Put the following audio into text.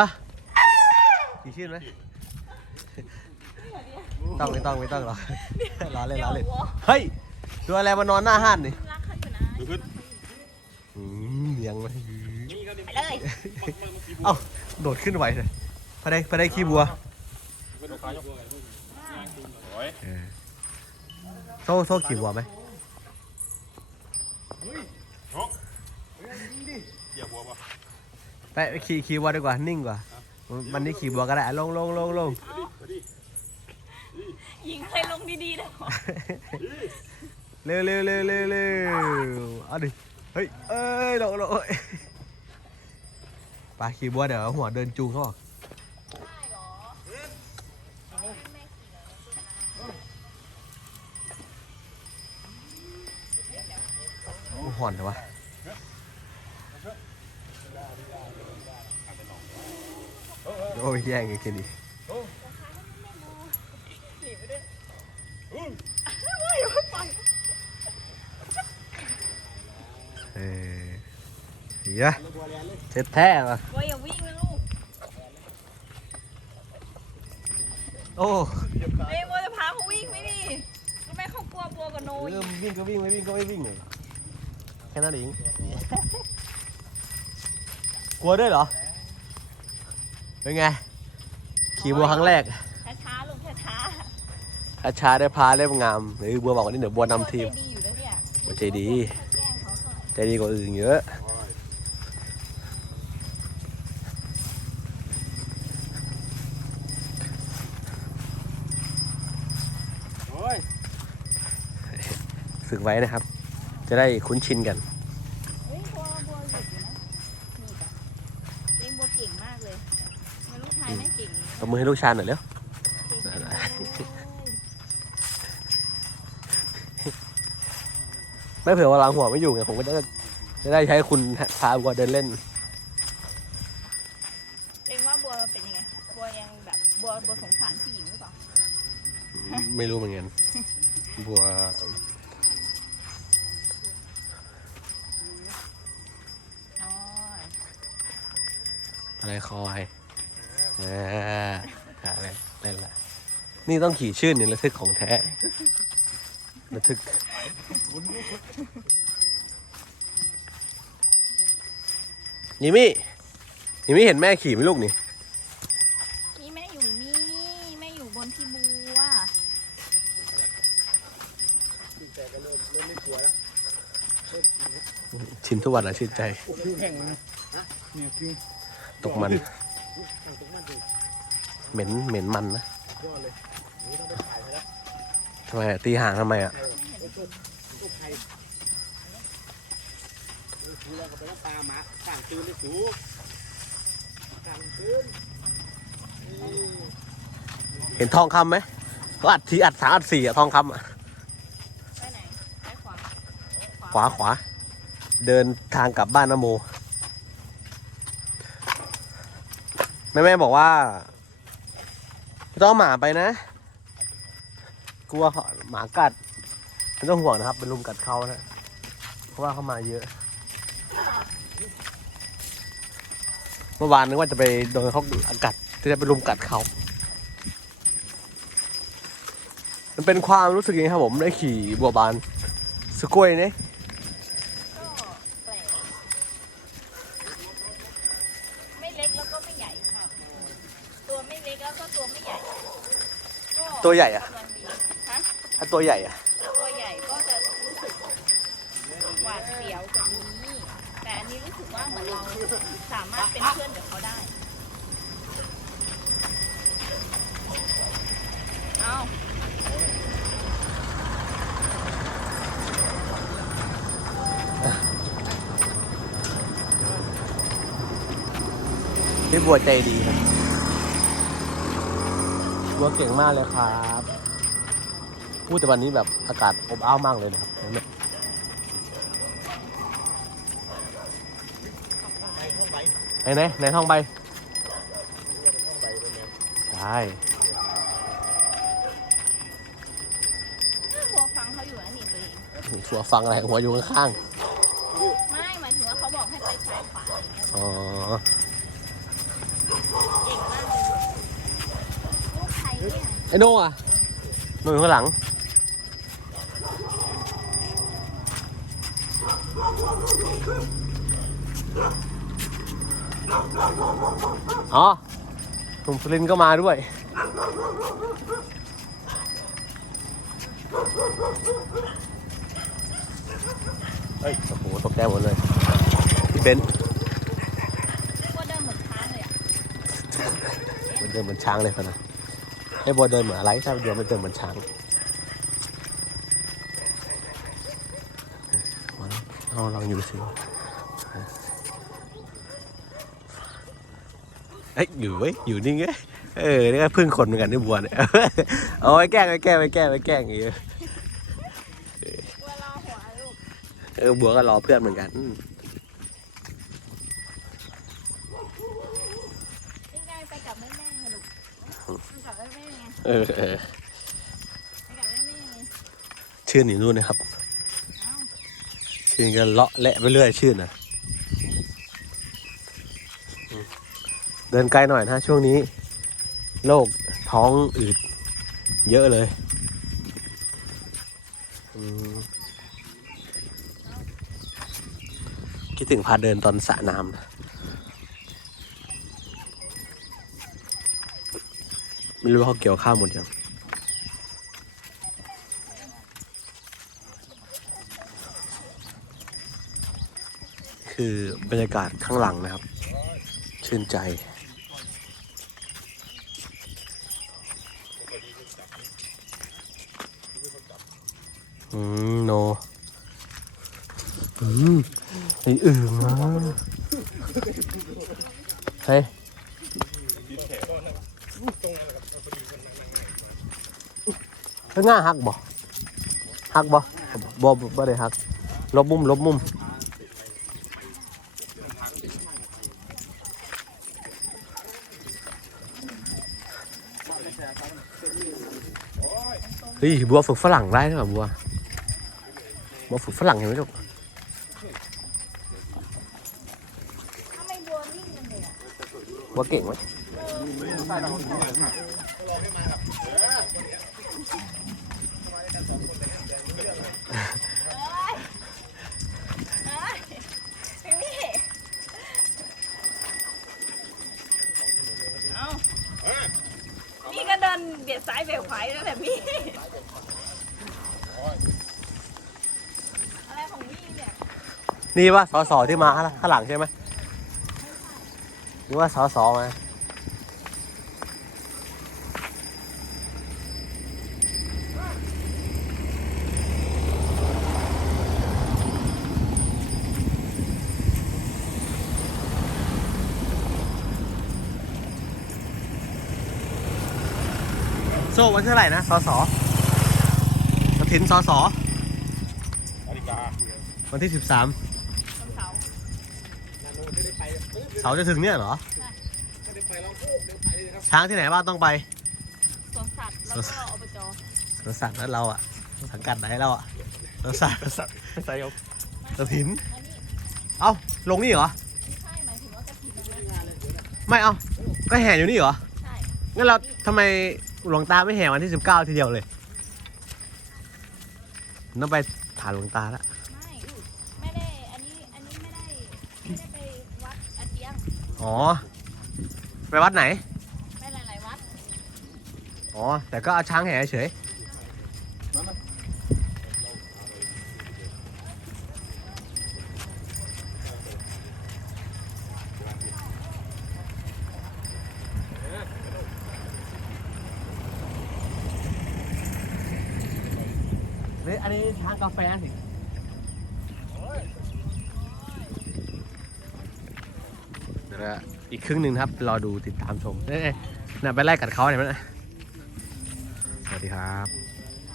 ปะขี่ชื่นไหมต้องไม่ต้องไม่ต้องหรอกล้อเล่นล้อเล่นเฮ้ยตัวอะไรมานอนหน้าห้านนี่รักเขาอยู่นะดูขึ้นอืมเลี้ยงไว้ไปเลยเอ้าโดดขึ้นไหวเลยพอได้พอได้ขี้บัวเป็นลูกค้ายกโอ้ยเออโซ่โซ่ขี่บัวไหมเหยียบหัวป่ะ ไปขี่ขี่บัวดีกว่านิ่งกว่า วันนี้ขี่บัวก็ได้อะลงลงลงลงยิงเคยลงดีๆนะเร็วเร็วเร็วเร็วเร็วเอาดิเฮ้ยเอ้ยลงลงเอ้ยไปขี่บัวเดี๋ยวเอาหัวเดินจูงเขาออกโอ้ห่อนเลยวะ อ้ยแย่งกันกินดิเออเฮียเซ็ตแท้ป่ะว่าอย่าวิ่งนะลูกโอ้เอ้ยว่าจะพาเขาวิ่งไหมดิทำไมเขากลัวบัวกับโนเออีอกวิ่งก็วิ่งไม่วิ่งก็ไม่วิ่งเลยแค่นั้นเองกลัวด้วยเหรอ เป็นไง ขี่บัวครั้งแรก ช้าๆลูกช้าอาชาได้พาเล่มงามหรือบัวบอกว่านี่เดี๋ยวบัวๆนำทีม ใจดีอยู่แล้วเนี่ยบัวใจดี แกล้งเขาก่อนใจดีกว่าอื่นเยอะ โอ้ยฝึกไว้นะครับ จะได้คุ้นชินกัน เฮ้ยบัวบัวหยุดอยู่นะนี่จ้ะเลี้ยงบัวเก่งมากเลยไม่ลูกชายไม่เก่ง ตบ มือให้ลูกชายหน่อยเร็วเก่งจังเลยไม่เผื่อว่าล้างหัวไม่อยู่ไงผมก็จะจะได้ใช้คุณพาบัวเดินเล่น เองว่าบัวเป็นยังไง บัวยังแบบบัวบัวสงสารผู้หญิงหรือเปล่า ไม่รู้เหมือนกัน บัวอ๋ออะไรคอย เอออะไรเล่นละนี่ต้องขี่ชื่นเนี่ยระทึกของแท้ระทึกยิมี่ยิมี่เห็นแม่ขี่ไหมลูกนี่นี่แม่อยู่นี่แม่อยู่บนที่บัวชินทุกวันอะชื่นใจ คิวแข่งนะเนี่ยคิวตกมัน เหม็นเหม็นมันนะยอดเลยนี่ต้องไปถ่ายไปแล้วทำไมอะตีห่างทำไมอะตุ๊กไทยคิวเราก็ไปต้องตามมาสั่งตื่นเลยสูสั่งตื่นเห็นทองคำไหมเขาอัดทีอัดสามอัดสี่อะทองคำอะไปไหนไปขวาขวาขวา เดินทางกลับบ้านนโม แม่แม่บอกว่า ไม่ต้องหมาไปนะ กลัวเขาหมากัดไม่ต้องห่วงนะครับเป็นลุมกัดเขานะ เพราะว่าเขามาเยอะ เมื่อวานนึกว่าจะไปโดนเขากัดที่จะไปลุมกัดเขา มันเป็นความรู้สึกยังไงครับผมได้ขี่บัวบานสกวยเนี่ย ก็แปลกไม่เล็กแล้วก็ไม่ใหญ่ค่ะ ตัวไม่เล็กแล้วก็ตัวไม่ใหญ่ก็ ตัวใหญ่อะกำลังดีฮะถ้าตัวใหญ่อะตัวใหญ่ก็จะรู้สึกหวาดเสียวกว่านี้แต่อันนี้รู้สึกว่าเหมือนเราสามารถเป็นเพื่อนกับเขาได้เอาพี่บัวใจดีครั บบัวเก่งมากเลยครับพูดแต่วันนี้แบบอากาศอบอ้าวมากเลยนะครับเนี่ยไหนไหนไหนท้องใบใช่หัวฟังเขาอยู่นะนี่ตัวเองหัวฟังอะไรหัวอยู่ข้างไม่หมายถึงว่าเขาบอกให้ไปซ้ายขวาอย่างเงี้ยๆอ๋อ อ้โน่อะโน่อยู่ข้างหลัง อ๋อหนุ่มสุรินทร์ก็มาด้วย เฮ้ย โอ้โห ตกใจหมดเลย พี่เบนซ์ว่าเดินเหมือนช้างเลยอะมันเดินเหมือนช้างเลยพะนะ ไอ้บัวเดินเหมือนอะไรถ้าเดินมันเดินเหมือนช้างเราลองอยู่สิเอ้ยอยู่เว้ยอยู่นิ่งเว้ยเออนี่ก็พึ่งคนเหมือนกันนี่บัวเนี่ยเอาไว้แกล้งไว้แกล้งไว้แกล้งไว้แกล้งอย่างเงี้ยว่ารอหัวลูกเออบัวก็รอเพื่อนเหมือนกัน ยังไงไปกับแม่แม่ๆลูก ไปกับแม่แม่ไงเออเออไปกับแม่แม่ไงชื่นอยู่นู่นนะครับ เอ้าชื่นก็เลาะแหละไปเรื่อยชื่นนะอืมเดินไกลหน่อยนะช่วงนี้ โรคท้องอืดเยอะเลยอืมคิดถึงพาเดินตอนสระน้ำนะ ไม่รู้เขาเกี่ยวข้าวหมดยังคือบรรยากาศข้างหลังนะครับ ชื่นใจ อืม โน อืมไออึ่งนะเฮ้ย เฮ้ยง่าหักบ่หักบ่บ่บ่ได้หักลบมุมลบมุมเฮ้ยบัวฝึกฝรั่งได้หรือเปล่าบัวบัวฝึกฝรั่งเห็นไหมลูกบัวนิ่งเลยอะบัวเก่งไหม นี่ก็เดินเบียดซ้ายเบียดขวาอยู่นั่นแหละพี่อะไรของพี่เนี่ยนี่ว่าสสที่มาข้างหลังใช่ไหมหรือว่าสสอมา โซ่วันที่เท่าไหร่นะสอสอกระถินสอสอนาฬิกาวันที่สิบสามวันเสาร์นาโนจะได้ไปปึ๊บเดี๋ยวเสาร์จะถึงเนี่ยเหรอจะได้ไปลองโคกเดี๋ยวไปเลยครับช้างที่ไหนบ้างต้องไปสวนสัตว์แล้วก็อบจสวนสัตว์นั้นเราอะสังกัดไหนเราอะสวนสัตว์สวนสัตว์ไม่ใช่ยกกระถินอันนี้เอ้าลงนี่เหรอ ไม่ใช่หมายถึงว่ากระถิ่นนะไม่เอาก็แห่อยู่นี่เหรอ ใช่งั้นเราทำไม หลวงตาไม่แห่วันที่สิบเก้าทีเดียวเลยต้องไปถามหลวงตาละไม่ไม่ได้ อันนี้ อันนี้ไม่ได้ ไม่ได้ไปวัดอาเจียง อ๋อ ไปวัดไหน ไปหลายๆวัด อ๋อ แต่ก็เอาช้างแห่เฉย นี้อันนี้ทางกาแฟสิเดี๋ยวนะอีกครึ่งหนึ่งครับ รอดูติดตามชมเอ๊ะน่ะไปไล่กัดเขาเห็นไหมนะสวัสดีครับ